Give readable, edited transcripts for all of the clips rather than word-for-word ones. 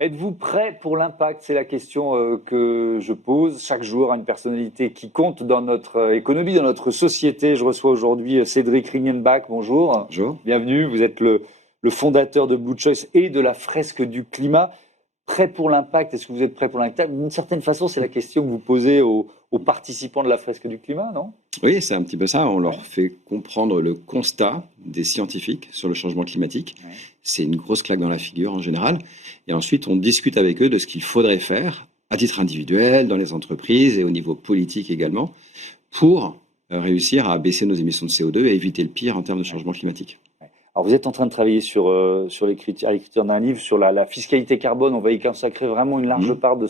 Êtes-vous prêt pour l'impact? C'est la question que je pose chaque jour à une personnalité qui compte dans notre économie, dans notre société. Je reçois aujourd'hui Cédric Ringenbach. Bonjour. Bonjour. Bienvenue. Vous êtes le fondateur de Blue Choice et de la fresque du climat. Prêt pour l'impact? Est-ce que vous êtes prêt pour l'impact? D'une certaine façon, c'est la question que vous posez aux participants de la fresque du climat, non? Oui, c'est un petit peu ça. On leur fait comprendre le constat des scientifiques sur le changement climatique. Ouais. C'est une grosse claque dans la figure en général. Et ensuite, on discute avec eux de ce qu'il faudrait faire à titre individuel, dans les entreprises et au niveau politique également, pour réussir à baisser nos émissions de CO2 et éviter le pire en termes de changement climatique. Alors vous êtes en train de travailler sur l'écriture d'un livre sur la fiscalité carbone. On va y consacrer vraiment une large part de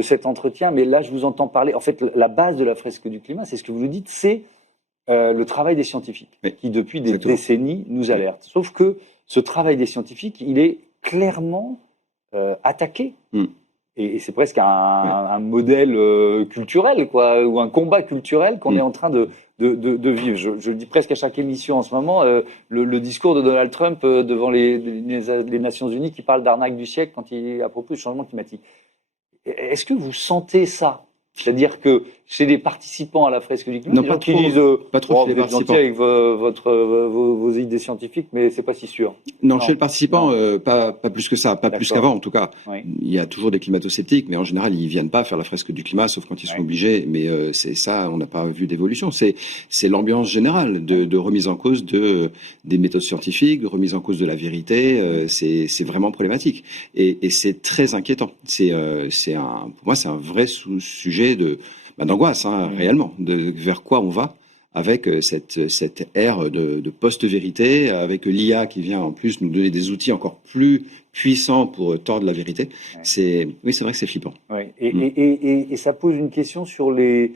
cet entretien. Mais là, je vous entends parler. En fait, la base de la fresque du climat, c'est ce que vous nous dites, c'est le travail des scientifiques qui, depuis des décennies, nous alertent. Sauf que ce travail des scientifiques, il est clairement attaqué. Et c'est presque un modèle culturel, quoi, ou un combat culturel qu'on est en train de vivre. Je le dis presque à chaque émission en ce moment, le discours de Donald Trump devant les Nations Unies qui parle d'arnaque du siècle à propos du changement climatique. Est-ce que vous sentez ça? C'est-à-dire que chez les participants à la fresque du climat, non, des gens qui disent pas trop vous êtes gentil avec vos idées scientifiques, mais c'est pas si sûr. Non, chez le participant, pas plus que ça, pas plus qu'avant en tout cas. Oui. Il y a toujours des climato-sceptiques, mais en général, ils viennent pas faire la fresque du climat, sauf quand ils sont obligés. Mais c'est ça, on n'a pas vu d'évolution. C'est l'ambiance générale de remise en cause des méthodes scientifiques, de remise en cause de la vérité. C'est vraiment problématique et c'est très inquiétant. Pour moi, c'est un vrai sujet d'angoisse, réellement, vers quoi on va avec cette ère de post-vérité, avec l'IA qui vient en plus nous donner des outils encore plus puissants pour tordre la vérité. Oui, c'est vrai que c'est flippant. Oui. Et ça pose une question sur les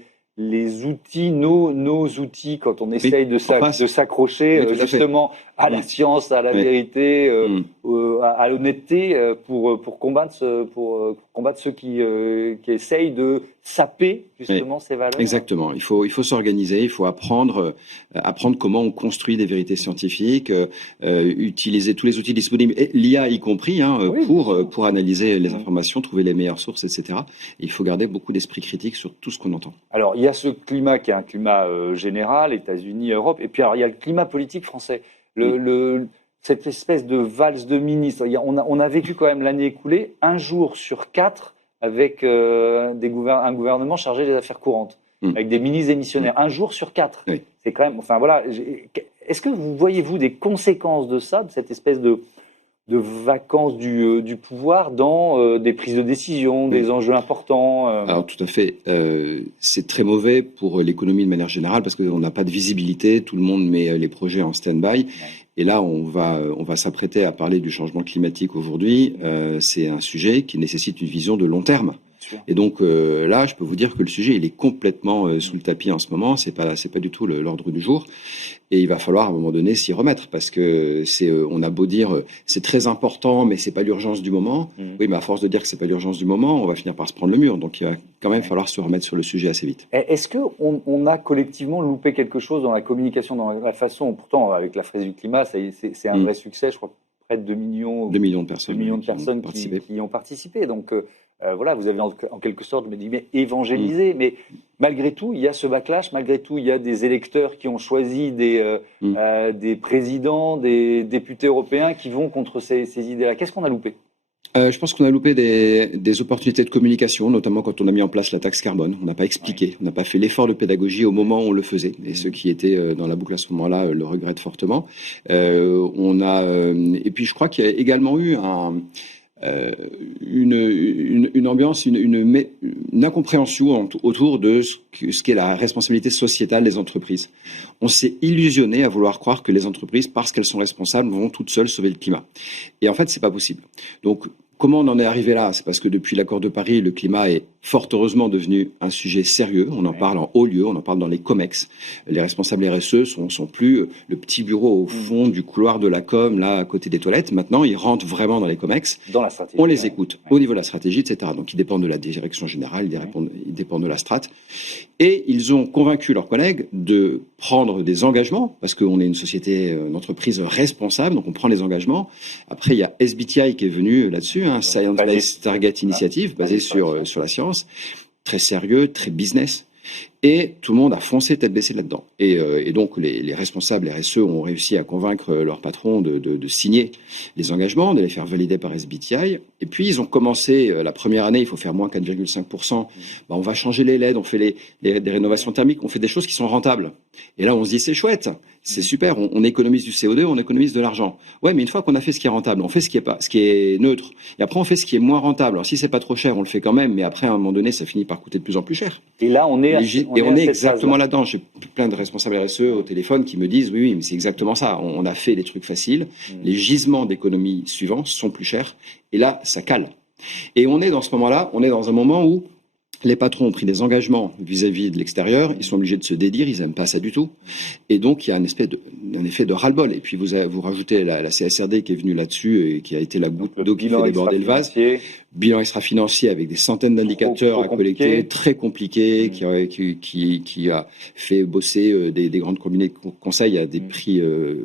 outils, nos outils, quand on essaye de s'accrocher justement à la science, à la vérité, à l'honnêteté, pour combattre ceux qui essayent de saper justement ces valeurs. Exactement. Il faut s'organiser, il faut apprendre comment on construit des vérités scientifiques, utiliser tous les outils disponibles, et l'IA y compris, pour analyser les informations, trouver les meilleures sources, etc. Et il faut garder beaucoup d'esprit critique sur tout ce qu'on entend. Alors, il y a ce climat qui est un climat général, États-Unis, Europe, et puis alors, il y a le climat politique français. Cette espèce de valse de ministres. On a vécu quand même l'année écoulée, 1 jour sur 4 avec un gouvernement chargé des affaires courantes, avec des ministres démissionnaires. 1 jour sur 4. Oui. C'est quand même. Enfin voilà. Est-ce que vous voyez-vous des conséquences de ça, de cette espèce de vacance du pouvoir dans des prises de décision, des enjeux importants? Alors tout à fait. C'est très mauvais pour l'économie de manière générale parce qu'on n'a pas de visibilité. Tout le monde met les projets en stand-by. Et là, on va s'apprêter à parler du changement climatique aujourd'hui. C'est un sujet qui nécessite une vision de long terme. Et donc là, je peux vous dire que le sujet, il est complètement sous le tapis en ce moment. C'est pas du tout l'ordre du jour. Et il va falloir à un moment donné s'y remettre parce que on a beau dire c'est très important, mais c'est pas l'urgence du moment. Oui, mais à force de dire que c'est pas l'urgence du moment, on va finir par se prendre le mur. Donc il va quand même falloir se remettre sur le sujet assez vite. Est-ce que on a collectivement loupé quelque chose dans la communication, dans la façon? Pourtant, avec la fresque du climat, c'est un vrai succès. Je crois près de 2 millions de personnes, qui y ont participé. Donc voilà, vous avez en quelque sorte, je me dis, évangélisé. Mais malgré tout, il y a ce backlash. Malgré tout, il y a des électeurs qui ont choisi des présidents, des députés européens qui vont contre ces idées-là. Qu'est-ce qu'on a loupé? Je pense qu'on a loupé des opportunités de communication, notamment quand on a mis en place la taxe carbone. On n'a pas expliqué, on n'a pas fait l'effort de pédagogie au moment où on le faisait. Et ceux qui étaient dans la boucle à ce moment-là le regrettent fortement. Et puis je crois qu'il y a également eu une ambiance, une incompréhension autour de ce qu'est la responsabilité sociétale des entreprises. On s'est illusionné à vouloir croire que les entreprises, parce qu'elles sont responsables, vont toutes seules sauver le climat. Et en fait, c'est pas possible. Donc, comment on en est arrivé là? C'est parce que depuis l'accord de Paris, le climat est fort heureusement devenu un sujet sérieux. On en parle en haut lieu, on en parle dans les COMEX. Les responsables RSE sont plus le petit bureau au fond du couloir de la com, là, à côté des toilettes. Maintenant, ils rentrent vraiment dans les COMEX. Dans la stratégie. On les écoute au niveau de la stratégie, etc. Donc, ils dépendent de la direction générale, ils dépendent de la strate. Et ils ont convaincu leurs collègues de prendre des engagements, parce qu'on est une société, une entreprise responsable, donc on prend des engagements. Après, il y a SBTi qui est venu là-dessus, hein, Science Based Target Initiative, basé sur la science, très sérieux, très business. Et tout le monde a foncé tête baissée là-dedans. Et donc, les responsables RSE ont réussi à convaincre leur patron de signer les engagements, de les faire valider par SBTi. Et puis, ils ont commencé, la première année, il faut faire moins 4,5%. On va changer les LED, on fait des rénovations thermiques, on fait des choses qui sont rentables. Et là, on se dit, c'est chouette, c'est super, on économise du CO2, on économise de l'argent. Ouais, mais une fois qu'on a fait ce qui est rentable, on fait ce qui est neutre. Et après, on fait ce qui est moins rentable. Alors, si c'est pas trop cher, on le fait quand même, mais après, à un moment donné, ça finit par coûter de plus en plus cher. Et là, on est exactement là-dedans. J'ai plein de responsables RSE au téléphone qui me disent oui, mais c'est exactement ça. On a fait des trucs faciles. Les gisements d'économie suivants sont plus chers. Et là, ça cale. Et on est dans ce moment-là, on est dans un moment où les patrons ont pris des engagements vis-à-vis de l'extérieur, ils sont obligés de se dédire, ils n'aiment pas ça du tout. Et donc, il y a un effet de ras-le-bol. Et puis, vous rajoutez la CSRD qui est venue là-dessus et qui a été la goutte d'eau qui fait déborder le vase. Bilan extra-financier avec des centaines d'indicateurs à collecter, très compliqué, qui a fait bosser des grandes cabinets de conseil à des prix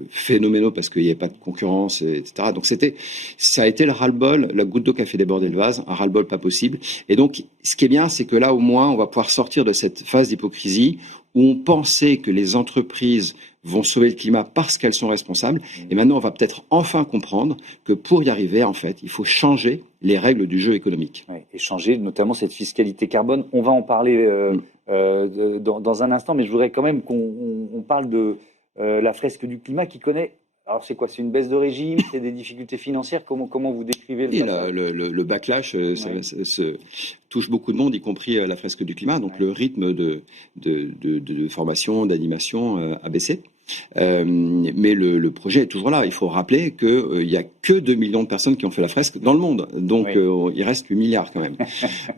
phénoménaux parce qu'il n'y avait pas de concurrence, etc. Donc, ça a été le ras-le-bol, la goutte d'eau qui a fait déborder le vase, un ras-le-bol pas possible. Et donc, ce qui est bien, c'est que là, au moins, on va pouvoir sortir de cette phase d'hypocrisie où on pensait que les entreprises vont sauver le climat parce qu'elles sont responsables. Et maintenant, on va peut-être enfin comprendre que pour y arriver, en fait, il faut changer les règles du jeu économique. Oui, et changer notamment cette fiscalité carbone. On va en parler dans un instant, mais je voudrais quand même qu'on parle de la fresque du climat qui connaît... Alors, c'est quoi? C'est une baisse de régime? C'est des difficultés financières? Comment vous décrivez le backlash ça touche beaucoup de monde, y compris la fresque du climat. Donc, le rythme de formation, d'animation a baissé. Mais le projet est toujours là. Il faut rappeler qu'il n'y a que 2 millions de personnes qui ont fait la fresque dans le monde. Donc, il reste 8 milliards quand même.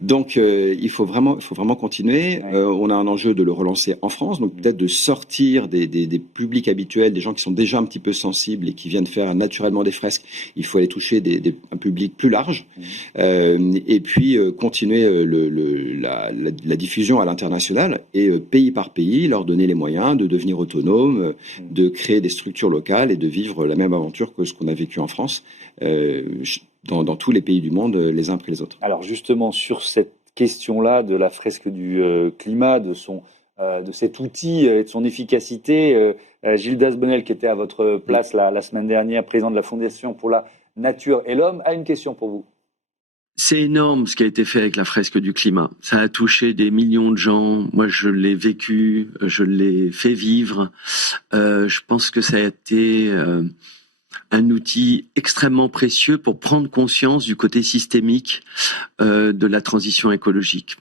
Donc, il faut vraiment continuer. On a un enjeu de le relancer en France. Donc, peut-être de sortir des publics habituels, des gens qui sont déjà un petit peu sensibles et qui viennent faire naturellement des fresques. Il faut aller toucher un public plus large. Et puis, continuer la diffusion à l'international et pays par pays, leur donner les moyens de devenir autonomes, de créer des structures locales et de vivre la même aventure que ce qu'on a vécu en France dans tous les pays du monde, les uns après les autres. Alors justement, sur cette question-là de la fresque du climat, de cet outil et de son efficacité, Gilles Dasbonnel, qui était à votre place la semaine dernière, président de la Fondation pour la Nature et l'Homme, a une question pour vous. C'est énorme ce qui a été fait avec la fresque du climat. Ça a touché des millions de gens. Moi, je l'ai vécu, je l'ai fait vivre. Je pense que ça a été un outil extrêmement précieux pour prendre conscience du côté systémique de la transition écologique.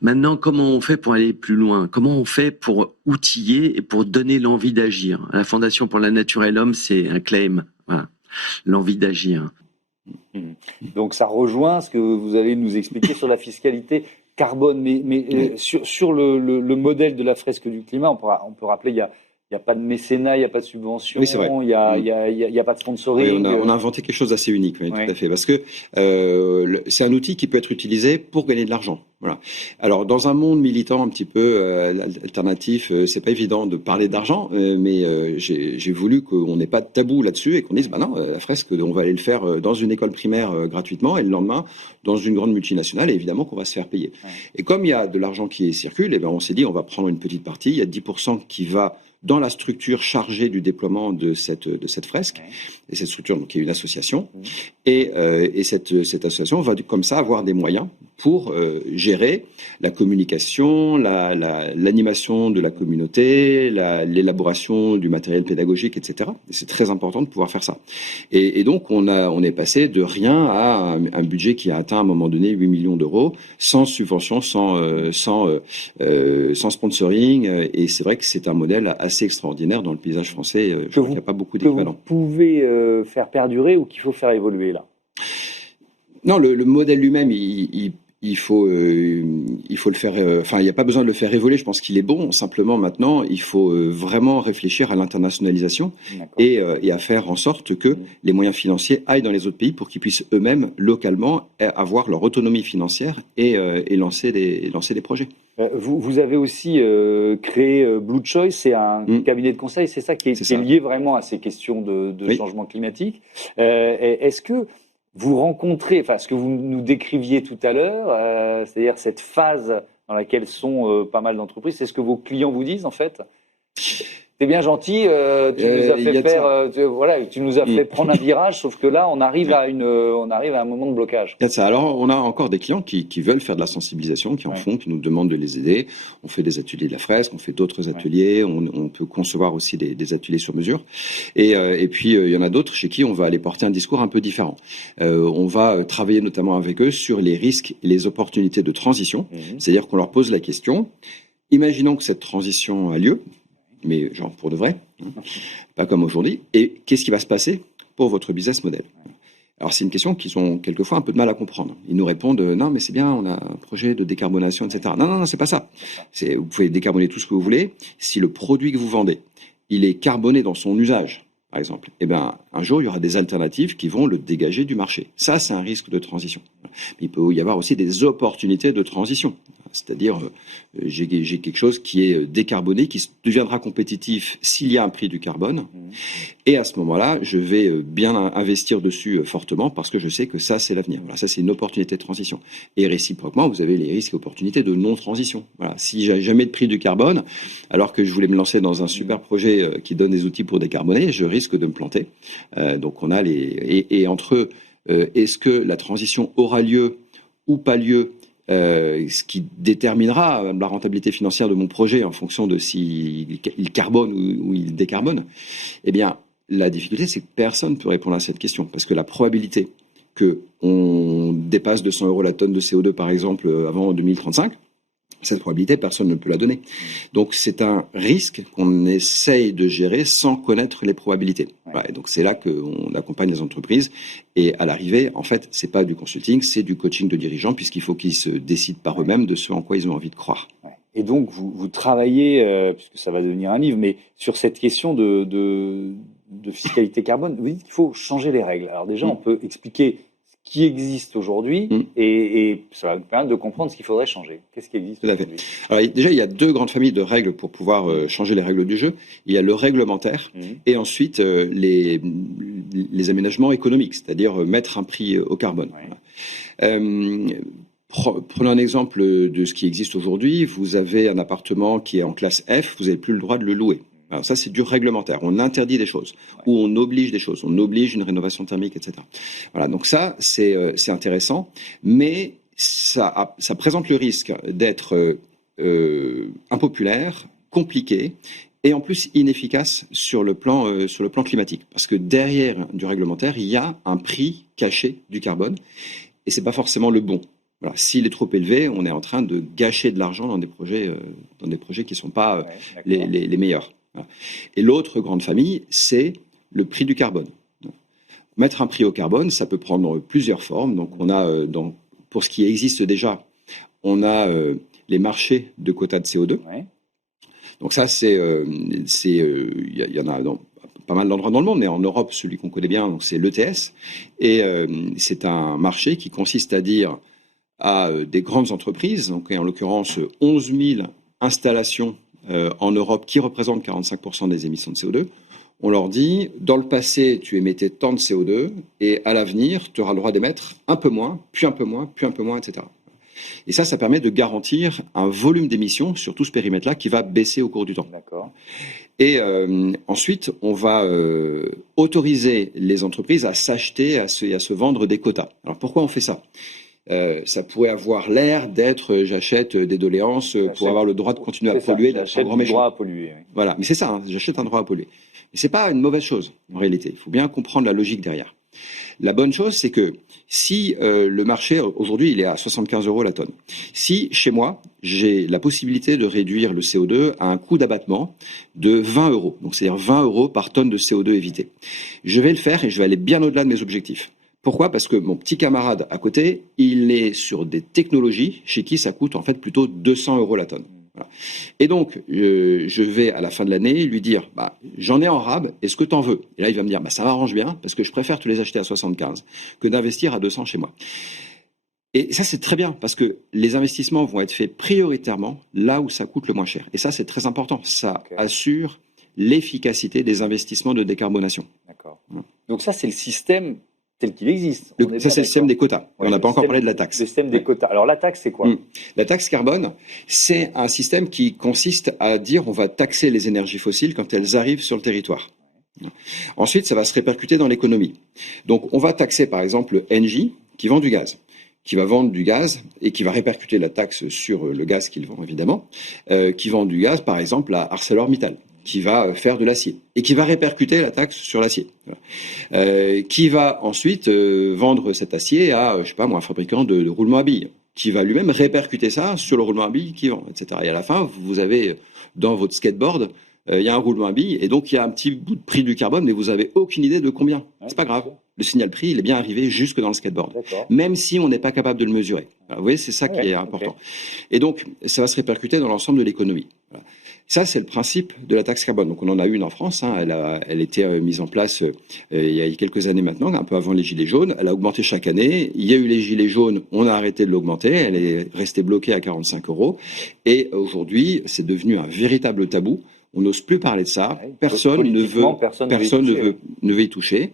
Maintenant, comment on fait pour aller plus loin? Comment on fait pour outiller et pour donner l'envie d'agir? La Fondation pour la Nature et l'Homme, c'est un claim, voilà, l'envie d'agir. Donc ça rejoint ce que vous allez nous expliquer sur la fiscalité carbone, mais sur le modèle de la fresque du climat, on peut rappeler, il n'y a pas de mécénat, il n'y a pas de subvention, il n'y a pas de sponsoring. Oui, on a inventé quelque chose d'assez unique, tout à fait, parce que c'est un outil qui peut être utilisé pour gagner de l'argent. Voilà. Alors, dans un monde militant un petit peu alternatif, c'est pas évident de parler d'argent, mais j'ai voulu qu'on n'ait pas de tabou là-dessus et qu'on dise, bah non, la fresque, on va aller le faire dans une école primaire gratuitement et le lendemain dans une grande multinationale, et évidemment qu'on va se faire payer. Et comme il y a de l'argent qui circule, et ben on s'est dit, on va prendre une petite partie. Il y a 10% qui va dans la structure chargée du déploiement de cette fresque, et cette structure donc, qui est une association, et cette association va comme ça avoir des moyens pour gérer la communication, l'animation de la communauté, l'élaboration du matériel pédagogique, etc. Et c'est très important de pouvoir faire ça. Et donc on est passé de rien à un budget qui a atteint à un moment donné 8 millions d'euros, sans subvention, sans sponsoring, et c'est vrai que c'est un modèle assez extraordinaire dans le paysage français. Je crois qu'il n'y a pas beaucoup d'équivalents. Que vous pouvez faire perdurer ou qu'il faut faire évoluer là? Non, le modèle lui-même, il faut le faire. Enfin, il n'y a pas besoin de le faire évoluer. Je pense qu'il est bon. Simplement, maintenant, il faut vraiment réfléchir à l'internationalisation et à faire en sorte que les moyens financiers aillent dans les autres pays pour qu'ils puissent eux-mêmes, localement, avoir leur autonomie financière et lancer des projets. Vous avez aussi créé Blue Choice, c'est un cabinet de conseil, c'est ça qui est lié vraiment à ces questions de changement climatique. Est-ce que vous rencontrez, enfin, ce que vous nous décriviez tout à l'heure, c'est-à-dire cette phase dans laquelle sont pas mal d'entreprises, c'est ce que vos clients vous disent, en fait? T'es bien gentil, tu nous as fait faire, tu nous as fait prendre un virage, sauf que là, on arrive à un moment de blocage. Il y a de ça. Alors, on a encore des clients qui veulent faire de la sensibilisation, qui en font, qui nous demandent de les aider. On fait des ateliers de la fresque, on fait d'autres ateliers, on peut concevoir aussi des ateliers sur mesure. Et puis, il y en a d'autres chez qui on va aller porter un discours un peu différent. On va travailler notamment avec eux sur les risques et les opportunités de transition. C'est-à-dire qu'on leur pose la question, imaginons que cette transition a lieu, mais genre pour de vrai, pas comme aujourd'hui. Et qu'est-ce qui va se passer pour votre business model? Alors c'est une question qu'ils ont quelquefois un peu de mal à comprendre. Ils nous répondent non mais c'est bien, on a un projet de décarbonation, etc. Non, c'est pas ça. Vous pouvez décarboner tout ce que vous voulez. Si le produit que vous vendez, il est carboné dans son usage, par exemple, eh ben un jour il y aura des alternatives qui vont le dégager du marché. Ça c'est un risque de transition. Il peut y avoir aussi des opportunités de transition. C'est-à-dire, j'ai quelque chose qui est décarboné, qui deviendra compétitif s'il y a un prix du carbone. Et à ce moment-là, je vais bien investir dessus fortement parce que je sais que ça, c'est l'avenir. Voilà, ça, c'est une opportunité de transition. Et réciproquement, vous avez les risques et opportunités de non-transition. Voilà, si j'ai jamais de prix du carbone, alors que je voulais me lancer dans un super projet qui donne des outils pour décarboner, je risque de me planter. Donc, on a et entre est-ce que la transition aura lieu ou pas lieu, ce qui déterminera la rentabilité financière de mon projet en fonction de s'il carbone ou il décarbone, eh bien, la difficulté, c'est que personne ne peut répondre à cette question. Parce que la probabilité qu'on dépasse 200 € la tonne de CO2, par exemple, avant 2035, cette probabilité, personne ne peut la donner. Donc, c'est un risque qu'on essaye de gérer sans connaître les probabilités. Voilà, et donc, c'est là qu'on accompagne les entreprises. Et à l'arrivée, en fait, c'est pas du consulting, c'est du coaching de dirigeants, puisqu'il faut qu'ils se décident par eux-mêmes de ce en quoi ils ont envie de croire. Et donc, vous travaillez, puisque ça va devenir un livre, mais sur cette question de fiscalité carbone, vous dites qu'il faut changer les règles. Alors déjà, on peut expliquer qui existe aujourd'hui et ça va nous permettre de comprendre ce qu'il faudrait changer. Qu'est-ce qui existe aujourd'hui ? Alors déjà, il y a deux grandes familles de règles pour pouvoir changer les règles du jeu. Il y a le réglementaire et ensuite les aménagements économiques, c'est-à-dire mettre un prix au carbone. Prenons un exemple de ce qui existe aujourd'hui. Vous avez un appartement qui est en classe F, vous n'avez plus le droit de le louer. Alors ça, c'est du réglementaire. On interdit des choses ou on oblige des choses. On oblige une rénovation thermique, etc. Voilà. Donc ça, c'est intéressant, mais ça présente le risque d'être impopulaire, compliqué et en plus inefficace sur le plan climatique. Parce que derrière du réglementaire, il y a un prix caché du carbone et c'est pas forcément le bon. Voilà. S'il est trop élevé, on est en train de gâcher de l'argent dans des projets qui sont pas les meilleurs. Et l'autre grande famille, c'est le prix du carbone. Mettre un prix au carbone, ça peut prendre plusieurs formes. Donc, on a, pour ce qui existe déjà, on a les marchés de quotas de CO2. Donc ça, il y en a dans pas mal d'endroits dans le monde, mais en Europe, celui qu'on connaît bien, donc c'est l'ETS. Et c'est un marché qui consiste à dire à des grandes entreprises, donc en l'occurrence 11 000 installations en Europe qui représentent 45% des émissions de CO2, on leur dit, dans le passé, tu émettais tant de CO2 et à l'avenir, tu auras le droit d'émettre un peu moins, puis un peu moins, puis un peu moins, etc. Et ça permet de garantir un volume d'émissions sur tout ce périmètre-là qui va baisser au cours du temps. D'accord. Et ensuite, on va autoriser les entreprises à s'acheter et à se vendre des quotas. Alors pourquoi on fait ça ? Ça pourrait avoir l'air d'être j'achète des doléances pour avoir le droit de continuer à polluer. J'achète un droit à polluer. Oui. Voilà, mais c'est ça, j'achète un droit à polluer. Mais c'est pas une mauvaise chose en réalité. Il faut bien comprendre la logique derrière. La bonne chose, c'est que si le marché aujourd'hui il est à 75 € la tonne, si chez moi j'ai la possibilité de réduire le CO2 à un coût d'abattement de 20 €, donc c'est-à-dire 20 € par tonne de CO2 évité, je vais le faire et je vais aller bien au-delà de mes objectifs. Pourquoi ? Parce que mon petit camarade à côté, il est sur des technologies chez qui ça coûte en fait plutôt 200 € la tonne. Voilà. Et donc, je vais à la fin de l'année lui dire, j'en ai en rab, est-ce que t'en veux ? Et là, il va me dire, ça m'arrange bien parce que je préfère te les acheter à 75 que d'investir à 200 chez moi. Et ça, c'est très bien parce que les investissements vont être faits prioritairement là où ça coûte le moins cher. Et ça, c'est très important. Ça assure l'efficacité des investissements de décarbonation. D'accord. Donc ça, c'est le système tel qu'il existe. Ça, c'est le système des quotas. On n'a pas encore parlé de la taxe. Le système des quotas. Alors, la taxe, c'est quoi? La taxe carbone, c'est un système qui consiste à dire on va taxer les énergies fossiles quand elles arrivent sur le territoire. Ensuite, ça va se répercuter dans l'économie. Donc, on va taxer, par exemple, Engie, qui vend du gaz, qui va vendre du gaz et qui va répercuter la taxe sur le gaz qu'il vend, évidemment, qui vend du gaz, par exemple, à ArcelorMittal, qui va faire de l'acier et qui va répercuter la taxe sur l'acier, qui va ensuite vendre cet acier à, je sais pas moi, un fabricant de roulements à billes, qui va lui-même répercuter ça sur le roulement à billes qu'il vend, etc. Et à la fin, vous avez dans votre skateboard, il y a un roulement à billes et donc il y a un petit bout de prix du carbone, mais vous n'avez aucune idée de combien. C'est pas grave. Le signal prix, il est bien arrivé jusque dans le skateboard, même si on n'est pas capable de le mesurer. Alors, vous voyez, c'est ça qui est important. Et donc, ça va se répercuter dans l'ensemble de l'économie. Voilà. Ça, c'est le principe de la taxe carbone. Donc, on en a une en France. Elle était mise en place il y a quelques années maintenant, un peu avant les Gilets jaunes. Elle a augmenté chaque année. Il y a eu les Gilets jaunes. On a arrêté de l'augmenter. Elle est restée bloquée à 45 €. Et aujourd'hui, c'est devenu un véritable tabou. On n'ose plus parler de ça. Personne ne veut y toucher.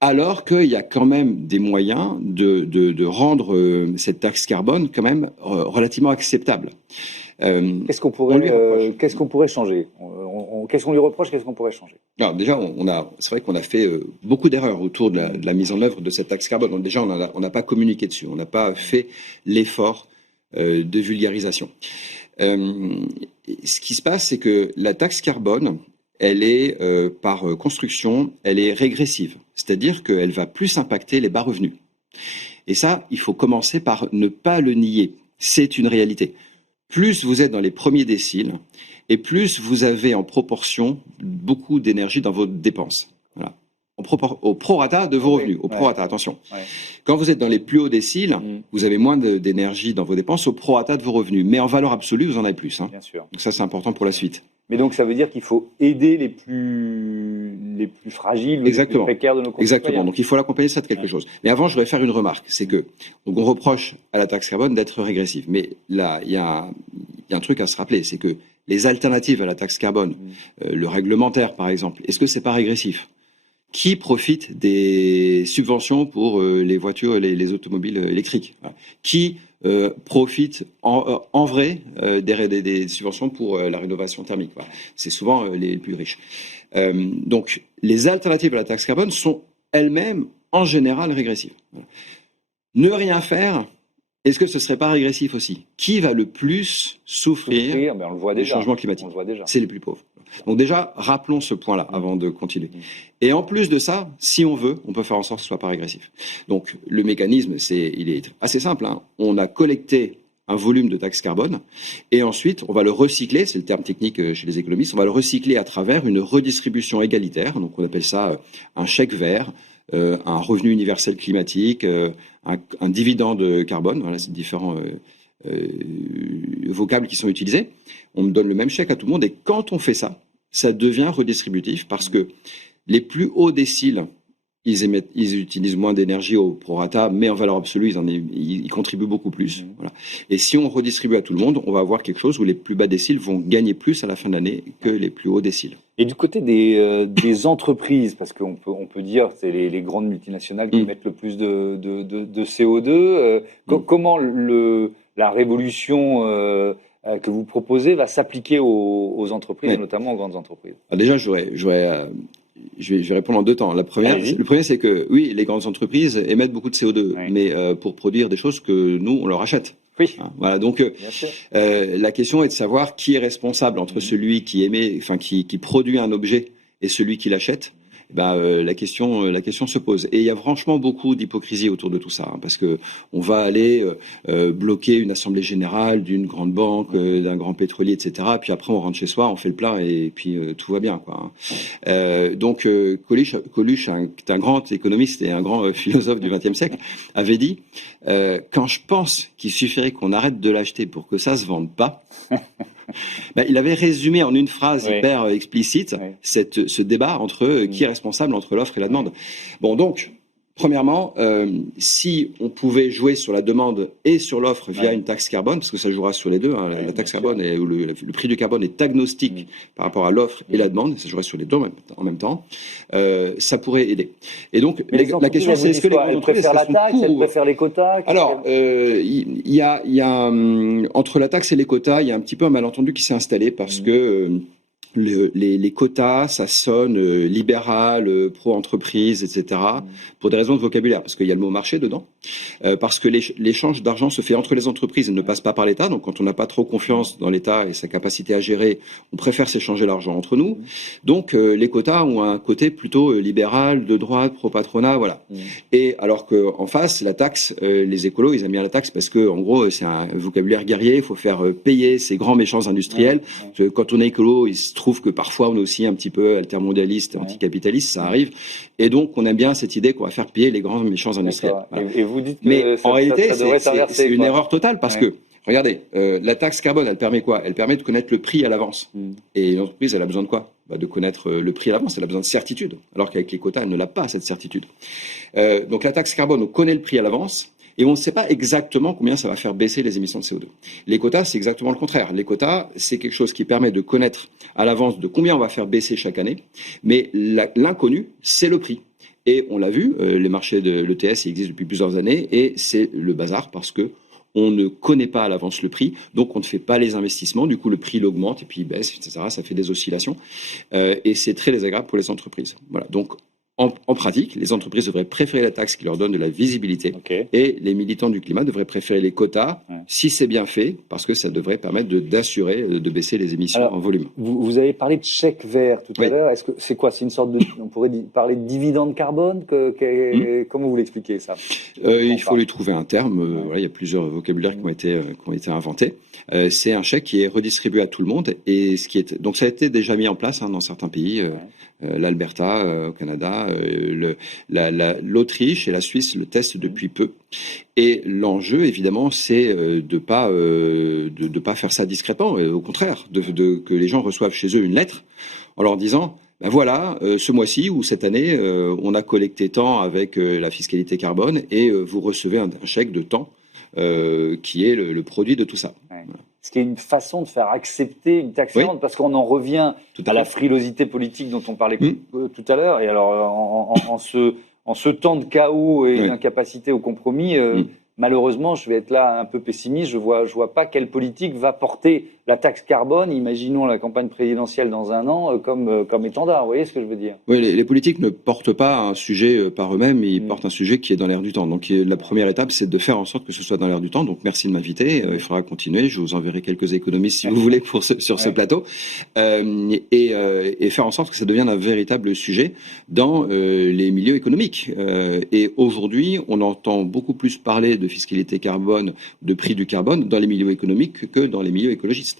Alors qu'il y a quand même des moyens de rendre cette taxe carbone quand même relativement acceptable. Qu'est-ce qu'on pourrait changer? Qu'est-ce qu'on lui reproche? Qu'est-ce qu'on pourrait changer? Alors déjà, c'est vrai qu'on a fait beaucoup d'erreurs autour de la mise en œuvre de cette taxe carbone. Donc déjà, on n'a pas communiqué dessus, on n'a pas fait l'effort de vulgarisation. Ce qui se passe, c'est que la taxe carbone, elle est, par construction, elle est régressive. C'est-à-dire qu'elle va plus impacter les bas revenus. Et ça, il faut commencer par ne pas le nier. C'est une réalité. Plus vous êtes dans les premiers déciles, et plus vous avez en proportion beaucoup d'énergie dans vos dépenses. Voilà. Au prorata de vos revenus, au prorata, attention. Ouais. Quand vous êtes dans les plus hauts déciles, vous avez moins d'énergie dans vos dépenses au prorata de vos revenus. Mais en valeur absolue, vous en avez plus. Bien sûr. Donc ça, c'est important pour la suite. Mais donc, ça veut dire qu'il faut aider les plus fragiles, les plus précaires de nos concitoyens. Exactement. Donc, il faut l'accompagner ça de quelque chose. Mais avant, je voudrais faire une remarque. C'est que, donc, on reproche à la taxe carbone d'être régressive. Mais là, il y a un truc à se rappeler. C'est que les alternatives à la taxe carbone, le réglementaire, par exemple, est-ce que c'est pas régressif? Qui profite des subventions pour les voitures, les automobiles électriques? Qui profite en vrai des subventions pour la rénovation thermique? C'est souvent les plus riches. Donc, les alternatives à la taxe carbone sont elles-mêmes, en général, régressives. Ne rien faire, est-ce que ce ne serait pas régressif aussi? Qui va le plus souffrir du changement climatique? C'est les plus pauvres. Donc déjà, rappelons ce point-là avant de continuer. Et en plus de ça, si on veut, on peut faire en sorte que ce ne soit pas régressif. Donc le mécanisme, il est assez simple. On a collecté un volume de taxe carbone et ensuite on va le recycler, c'est le terme technique chez les économistes, on va le recycler à travers une redistribution égalitaire. Donc on appelle ça un chèque vert, un revenu universel climatique, un dividende carbone. Voilà, c'est différents vocables qui sont utilisés. On me donne le même chèque à tout le monde et quand on fait ça, ça devient redistributif parce que les plus hauts déciles, ils utilisent moins d'énergie au prorata, mais en valeur absolue, ils contribuent beaucoup plus. Voilà. Et si on redistribue à tout le monde, on va avoir quelque chose où les plus bas déciles vont gagner plus à la fin de l'année que les plus hauts déciles. Et du côté des entreprises, parce qu'on peut dire que c'est les grandes multinationales qui mettent le plus de CO2, comment la révolution que vous proposez va s'appliquer aux entreprises, et notamment aux grandes entreprises? Alors déjà, je vais répondre en deux temps. Le premier, c'est que oui, les grandes entreprises émettent beaucoup de CO2, mais pour produire des choses que nous, on leur achète. Oui. Voilà. Donc, la question est de savoir qui est responsable entre celui qui émet, qui produit un objet et celui qui l'achète. La question se pose. Et il y a franchement beaucoup d'hypocrisie autour de tout ça, parce que on va aller bloquer une assemblée générale d'une grande banque, d'un grand pétrolier, etc. Puis après, on rentre chez soi, on fait le plein et puis tout va bien, quoi. Donc, Coluche, un grand économiste et un grand philosophe du XXe siècle, avait dit quand je pense qu'il suffirait qu'on arrête de l'acheter pour que ça se vende pas. Il avait résumé en une phrase hyper explicite ce débat entre qui est responsable entre l'offre et la demande. Bon, donc, Premièrement, si on pouvait jouer sur la demande et sur l'offre via une taxe carbone, parce que ça jouera sur les deux, hein, la taxe carbone et le prix du carbone est agnostique par rapport à l'offre et la demande, ça jouera sur les deux en même temps, ça pourrait aider. Et donc, la question c'est, est-ce que les elles préfèrent la taxe, elles préfèrent les quotas? Alors, il y a entre la taxe et les quotas, il y a un petit peu un malentendu qui s'est installé parce que les quotas, ça sonne libéral, pro-entreprise, etc., pour des raisons de vocabulaire, parce qu'il y a le mot marché dedans, parce que l'échange d'argent se fait entre les entreprises et ne passe pas par l'État, donc quand on n'a pas trop confiance dans l'État et sa capacité à gérer, on préfère s'échanger l'argent entre nous. Donc les quotas ont un côté plutôt libéral, de droite, pro-patronat, voilà. Et alors qu'en face, la taxe, les écolos, ils aiment bien la taxe parce que, en gros, c'est un vocabulaire guerrier, il faut faire payer ces grands méchants industriels. Quand on est écolo, il se trouve que parfois on est aussi un petit peu altermondialiste, anticapitaliste, ça arrive, et donc on aime bien cette idée qu'on va faire payer les grands méchants industriels. Voilà. Et vous dites que mais en réalité, c'est une quoi. erreur totale parce que, regardez, la taxe carbone, elle permet quoi? Elle permet de connaître le prix à l'avance. Et l'entreprise, elle a besoin de quoi? De connaître le prix à l'avance, elle a besoin de certitude, alors qu'avec les quotas, elle ne l'a pas, cette certitude. Donc la taxe carbone, on connaît le prix à l'avance, et on ne sait pas exactement combien ça va faire baisser les émissions de CO2. Les quotas, c'est exactement le contraire. Les quotas, c'est quelque chose qui permet de connaître à l'avance de combien on va faire baisser chaque année, mais l'inconnu, c'est le prix. Et on l'a vu, les marchés de l'ETS existent depuis plusieurs années, et c'est le bazar parce que on ne connaît pas à l'avance le prix, donc on ne fait pas les investissements, du coup le prix l'augmente et puis il baisse, etc. Ça fait des oscillations, et c'est très désagréable pour les entreprises. Voilà, donc en pratique, les entreprises devraient préférer la taxe qui leur donne de la visibilité, et les militants du climat devraient préférer les quotas, si c'est bien fait, parce que ça devrait permettre d'assurer de baisser les émissions en volume. Vous avez parlé de chèque vert tout à l'heure. Est-ce que c'est quoi? C'est une sorte de, on pourrait parler de dividende carbone. Comment vous l'expliquez ça? Il faut lui trouver un terme. Voilà, il y a plusieurs vocabulaires qui ont été inventés. C'est un chèque qui est redistribué à tout le monde, et donc ça a été déjà mis en place dans certains pays. L'Alberta au Canada, l'Autriche et la Suisse le testent depuis peu. Et l'enjeu, évidemment, c'est de pas faire ça discrètement, et au contraire, que les gens reçoivent chez eux une lettre en leur disant ben voilà, ce mois-ci ou cette année, on a collecté tant avec la fiscalité carbone, et vous recevez un chèque de temps qui est le produit de tout ça. Voilà. Ce qui est une façon de faire accepter une taxe carbone, parce qu'on en revient à la frilosité politique dont on parlait tout à l'heure. Et alors, en ce temps de chaos et d'incapacité au compromis, malheureusement, je vais être là un peu pessimiste. Je vois pas quelle politique va porter la taxe carbone. Imaginons la campagne présidentielle dans un an comme étendard. Vous voyez ce que je veux dire? Oui, les politiques ne portent pas un sujet par eux-mêmes. Ils portent un sujet qui est dans l'air du temps. Donc la première étape, c'est de faire en sorte que ce soit dans l'air du temps. Donc merci de m'inviter. Il faudra continuer. Je vous enverrai quelques économistes si vous voulez sur ce plateau, et faire en sorte que ça devienne un véritable sujet dans les milieux économiques. Et aujourd'hui, on entend beaucoup plus parler de fiscalité carbone, de prix du carbone dans les milieux économiques que dans les milieux écologistes.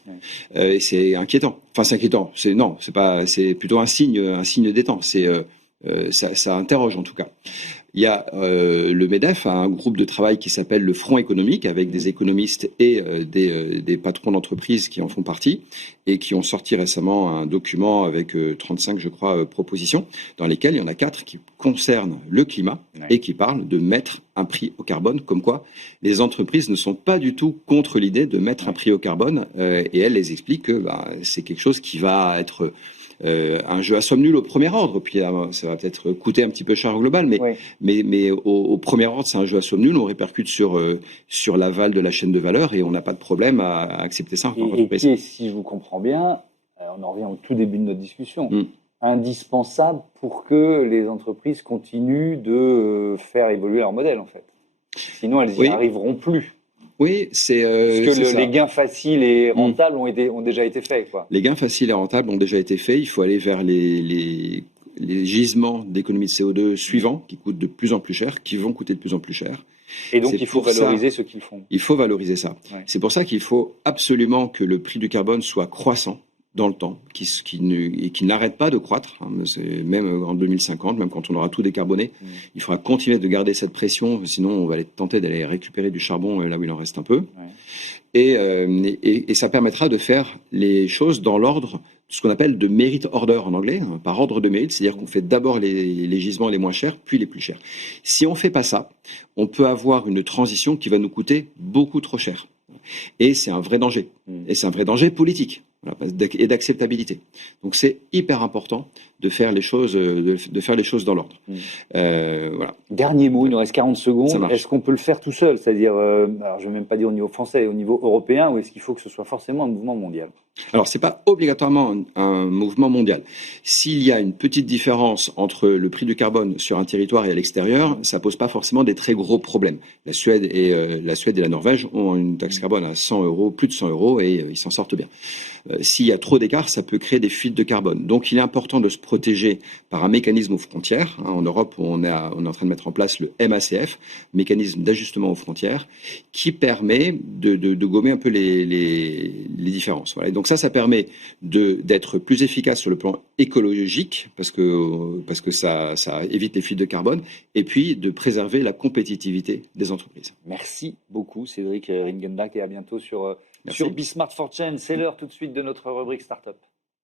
Et c'est inquiétant. Enfin, c'est inquiétant. C'est plutôt un signe des temps. Ça interroge en tout cas. Il y a le MEDEF, un groupe de travail qui s'appelle le Front économique, avec des économistes et des patrons d'entreprises qui en font partie, et qui ont sorti récemment un document avec 35, je crois, propositions, dans lesquelles il y en a 4 qui concernent le climat et qui parlent de mettre un prix au carbone, comme quoi les entreprises ne sont pas du tout contre l'idée de mettre un prix au carbone, et elles les expliquent que c'est quelque chose qui va être un jeu à somme nulle au premier ordre, puis ça va peut-être coûter un petit peu cher au global, mais au premier ordre, c'est un jeu à somme nulle. On répercute sur l'aval de la chaîne de valeur, et on n'a pas de problème à accepter ça. Et si je vous comprends bien, on en revient au tout début de notre discussion, indispensable pour que les entreprises continuent de faire évoluer leur modèle, en fait. Sinon, elles n'y arriveront plus. Oui, c'est parce que les gains faciles et rentables ont déjà été faits, quoi. Les gains faciles et rentables ont déjà été faits. Il faut aller vers les gisements d'économie de CO2 suivants, qui coûtent de plus en plus cher, qui vont coûter de plus en plus cher. Et donc, il faut valoriser ce qu'ils font. Il faut valoriser ça. Ouais. C'est pour ça qu'il faut absolument que le prix du carbone soit croissant dans le temps, qui n'arrête pas de croître, même en 2050, même quand on aura tout décarboné. Il faudra continuer de garder cette pression, sinon on va tenter d'aller récupérer du charbon là où il en reste un peu. Et ça permettra de faire les choses dans l'ordre ce qu'on appelle de merit order en anglais, hein, par ordre de mérite, c'est-à-dire qu'on fait d'abord les gisements les moins chers, puis les plus chers. Si on fait pas ça, on peut avoir une transition qui va nous coûter beaucoup trop cher. Et c'est un vrai danger. Et c'est un vrai danger politique, voilà, et d'acceptabilité. Donc c'est hyper important de faire les choses, de faire les choses dans l'ordre. Voilà. Dernier mot, il nous reste 40 Ça secondes. marche. Est-ce qu'on peut le faire tout seul? C'est-à-dire, alors je ne vais même pas dire au niveau français, au niveau européen, ou est-ce qu'il faut que ce soit forcément un mouvement mondial? Alors, c'est pas obligatoirement un mouvement mondial. S'il y a une petite différence entre le prix du carbone sur un territoire et à l'extérieur, ça pose pas forcément des très gros problèmes. La Suède et la Norvège ont une taxe carbone à 100 euros, plus de 100 euros, et ils s'en sortent bien. S'il y a trop d'écart, ça peut créer des fuites de carbone. Donc, il est important de se protéger par un mécanisme aux frontières. En Europe, on est en train de mettre en place le MACF, mécanisme d'ajustement aux frontières, qui permet de gommer un peu les différences. Voilà. Et donc ça permet d'être plus efficace sur le plan écologique, parce que ça évite les fuites de carbone, et puis de préserver la compétitivité des entreprises. Merci beaucoup, Cédric Ringenbach, et à bientôt sur Be Smart for Change. C'est l'heure tout de suite de notre rubrique Startup.